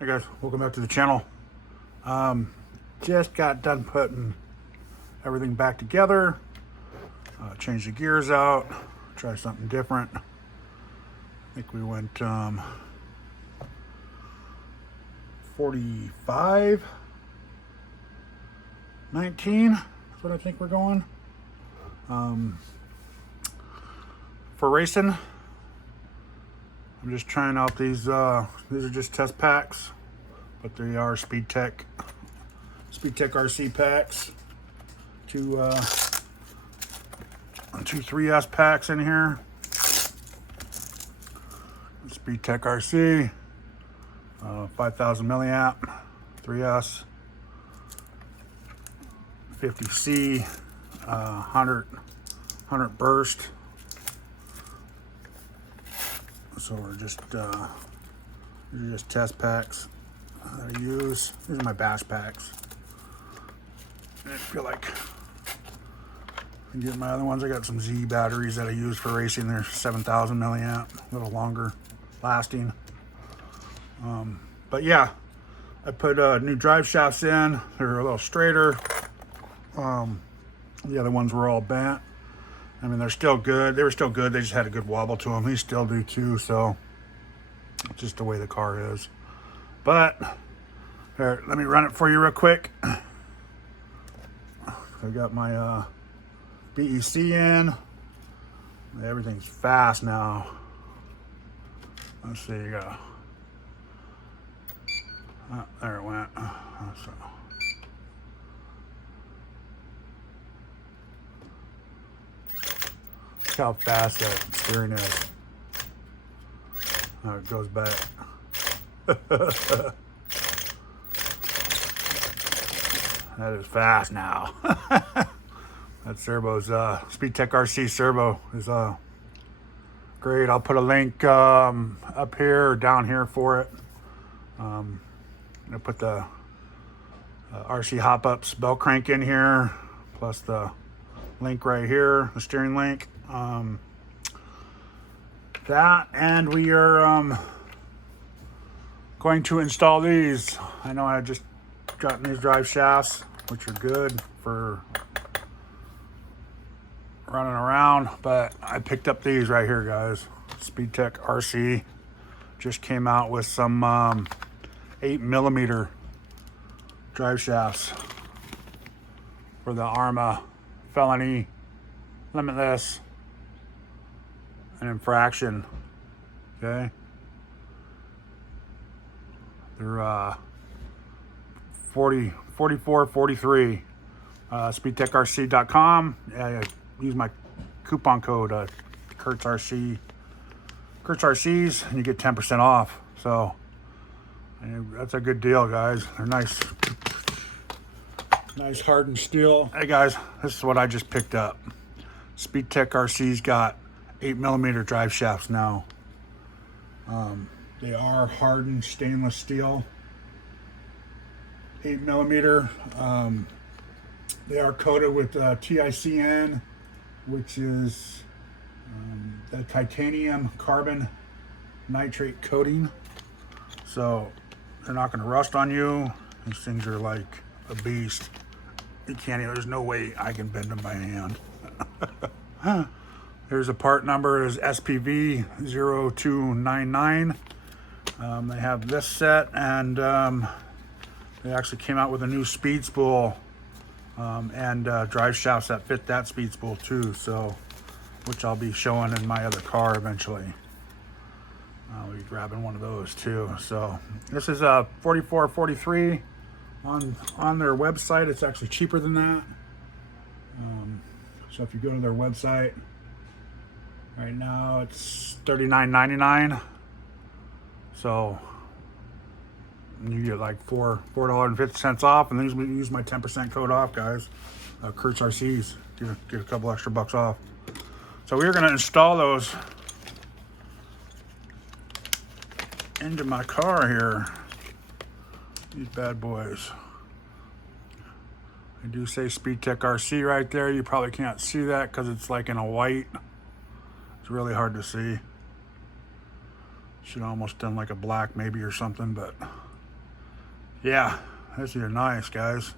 Hey guys, welcome back to the channel. Just got done putting everything back together. Changed the gears out, try something different. I think we went 45, 19. That's what I think we're going. For racing, I'm just trying out these are just test packs, but they are SpeedTek RC packs. Two 3S packs in here. SpeedTek RC, 5,000 milliamp, 3S, 50C, 100 burst. So we're just test packs that I use. These are my bash packs. I feel like I get my other ones. I got some Z batteries that I use for racing. They're 7,000 milliamp, a little longer lasting. But yeah, I put new drive shafts in. They're a little straighter. The other ones were all bent. I mean, they're still good. They were still good. They just had a good wobble to them. These still do too. So it's just the way the car is. But here, let me run it for you real quick. I got my BEC in. Everything's fast now. Let's see. You go. Oh, there it went. So. Look how fast that steering is. Oh, it goes back. That is fast now. That Servo's SpeedTek RC Servo is great. I'll put a link up here or down here for it. I'm gonna put the RC hop-ups bell crank in here, plus the link right here, the steering link. That, and we are going to install these. I know I just gotten these drive shafts, which are good for running around, but I picked up these right here, guys. SpeedTek RC just came out with some 8mm drive shafts for the Arrma, felony, limitless, and Infraction. Okay, they're 44.43. SpeedTekrc.com. Use my coupon code KurtzRC, KurtzRCs, and you get 10% off. So that's a good deal, guys. They're nice hardened steel. Hey guys, this is what I just picked up. SpeedTek RC's got 8mm drive shafts now. They are hardened stainless steel, 8mm. They are coated with TICN, which is the titanium carbon nitrate coating. So they're not going to rust on you. These things are like a beast. You can't even, there's no way I can bend them by hand. Here's a part number is SPV 0299. They have this set, and they actually came out with a new speed spool and drive shafts that fit that speed spool too, so which I'll be showing in my other car eventually. I'll be grabbing one of those too. So this is a 44.43 on their website. It's actually cheaper than that. So if you go to their website right now, it's $39.99. So you get like $4.50 off, and then use my 10% code off, guys. Kurtz RCs, get a couple extra bucks off. So we're gonna install those into my car here. These bad boys. I do say SpeedTek RC right there. You probably can't see that because it's like in a white. It's really hard to see. Should almost done like a black maybe or something, but Yeah, these are nice, guys.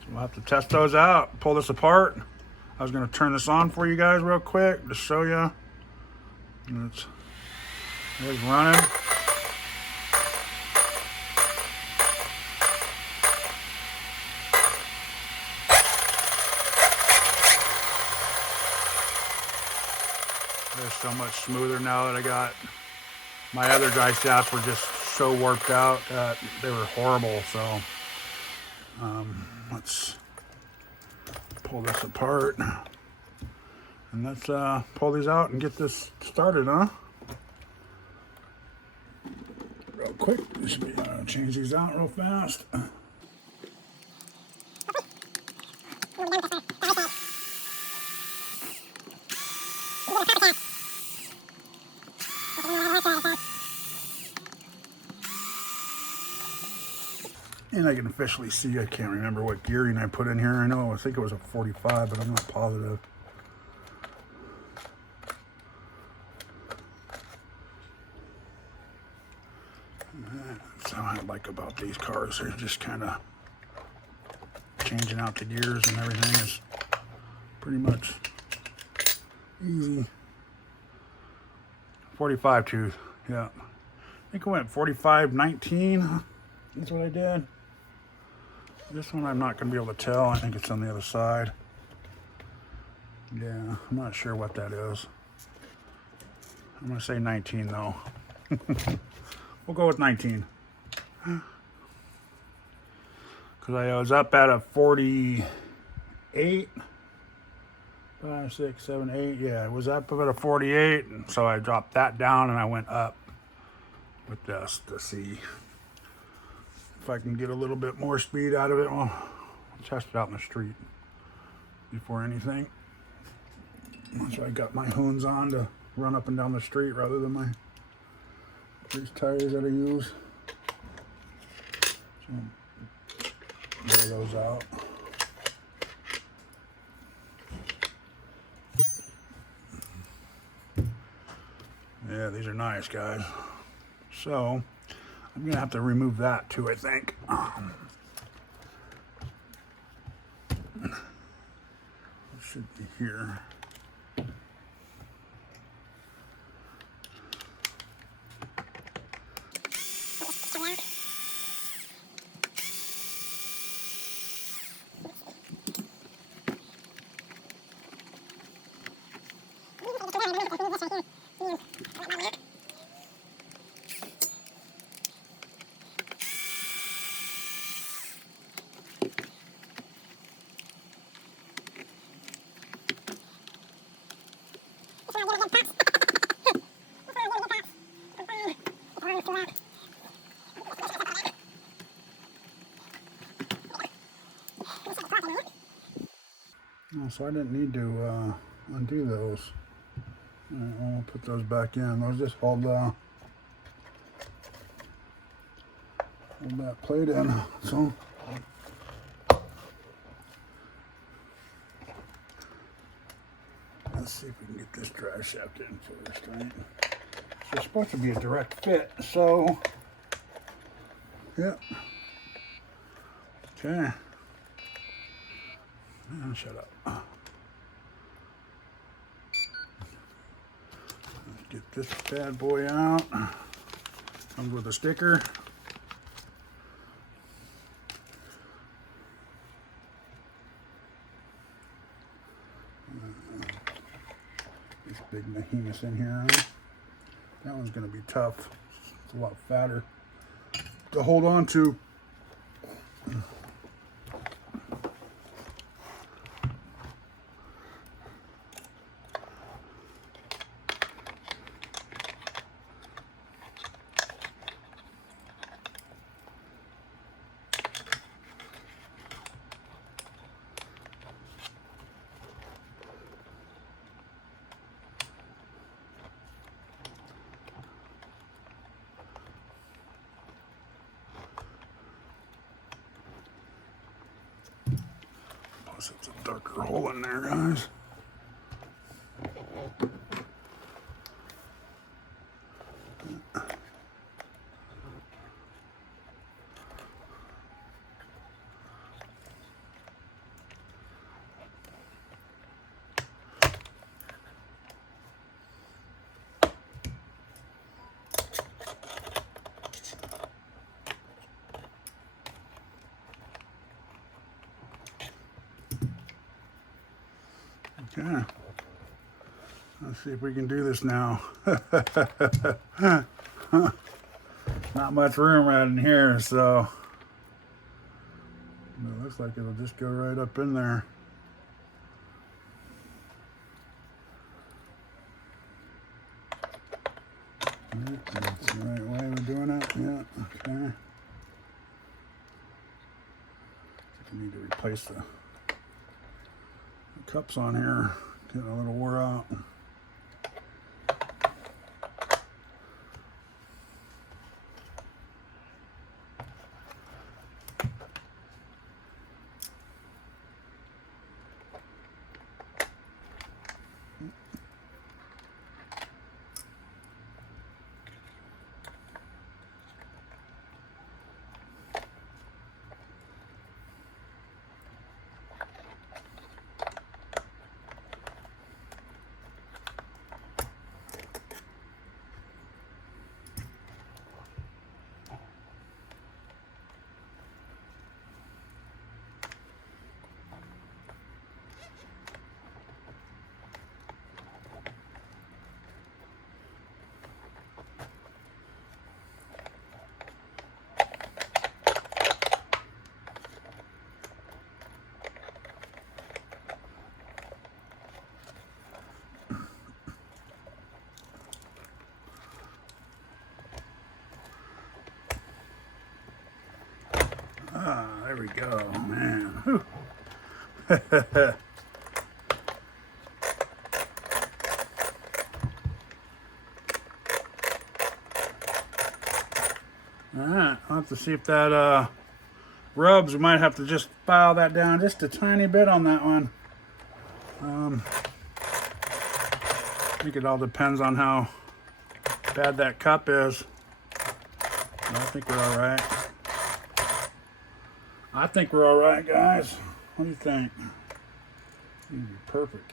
So we'll have to test those out, pull this apart. I was going to turn this on for you guys real quick to show you. It's running. They're so much smoother now that I got my other dry shafts were just so warped out that they were horrible. So let's pull this apart and let's pull these out and get this started, huh? Real quick, just change these out real fast. And I can officially see, I can't remember what gearing I put in here. I think it was a 45, but I'm not positive. That's what I like about these cars. They're just kind of changing out the gears and everything is pretty much easy. 45 tooth, yeah. I think I went 45-19. That's what I did. This one I'm not going to be able to tell. I think it's on the other side. Yeah, I'm not sure what that is. I'm going to say 19 though. We'll go with 19. Because I was up at a 48. 5, 6, 7, 8. Yeah, it was up about a 48. And so I dropped that down and I went up with this to see if I can get a little bit more speed out of it. Well, I'll test it out in the street before anything. So I got my hoons on to run up and down the street rather than these tires that I use. So roll those out. Yeah, these are nice, guys. So I'm gonna have to remove that too, I think. It should be here. Oh, so I didn't need to undo those. I'll put those back in. Those just hold that plate in. So let's see if we can get this drive shaft in first, right? So it's supposed to be a direct fit, so yep. Okay. Oh, shut up. Let's get this bad boy out. Comes with a sticker. This big behemoth in here. That one's going to be tough. It's a lot fatter to hold on to. Plus it's a darker hole in there, guys. Okay. Let's see if we can do this now. Not much room right in here, so it looks like it'll just go right up in there. That's the right way we're doing it. Yeah, okay. I need to replace the cups on here. Getting a little wore out. There we go, man. Alright, I'll have to see if that rubs. We might have to just file that down just a tiny bit on that one. I think it all depends on how bad that cup is. I think we're alright. I think we're alright, guys. What do you think? Perfect.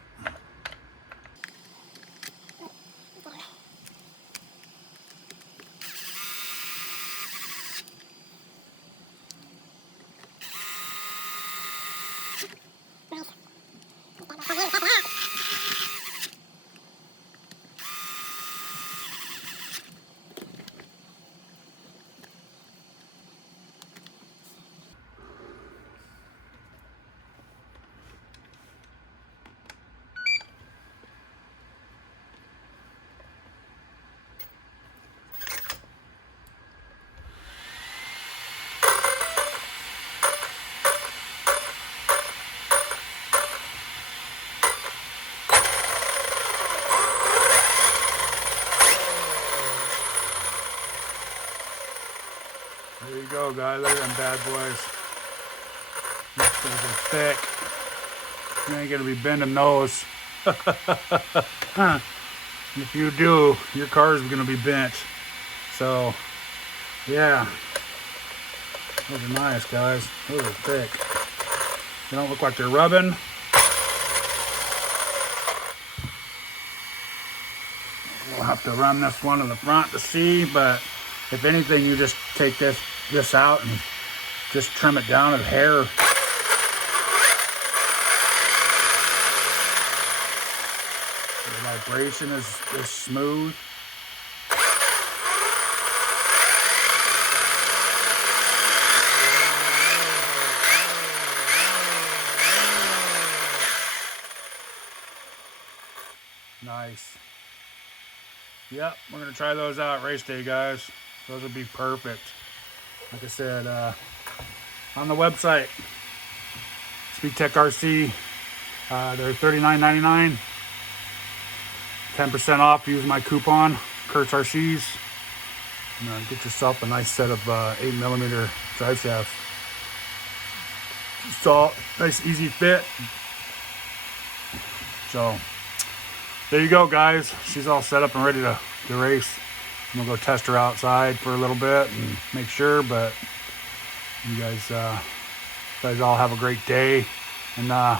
There you go, guys. Look at them bad boys. These things are thick. You ain't gonna be bending those. If you do, your car is gonna be bent. So, yeah. Those are nice, guys. Those are thick. They don't look like they're rubbing. We'll have to run this one in the front to see, but if anything, you just take this out and just trim it down with hair. The vibration is smooth. Nice. Yep, we're gonna try those out race day, guys. Those would be perfect. Like I said, on the website, SpeedTek RC, they're $39.99. 10% off. Use my coupon, RCs. And get yourself a nice set of 8mm drive shafts. So nice, easy fit. So there you go, guys. She's all set up and ready to race. I'm gonna go test her outside for a little bit and make sure, but you guys all have a great day, and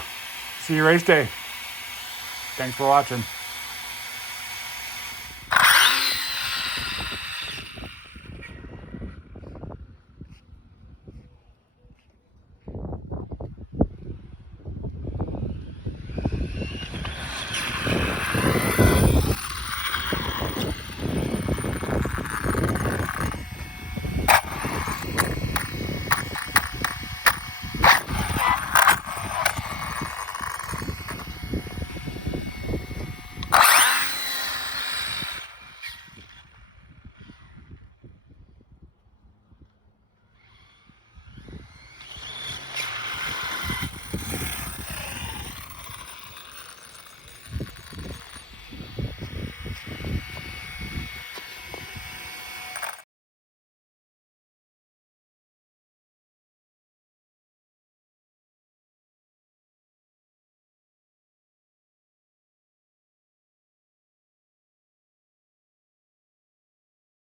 see you race day. Thanks for watching.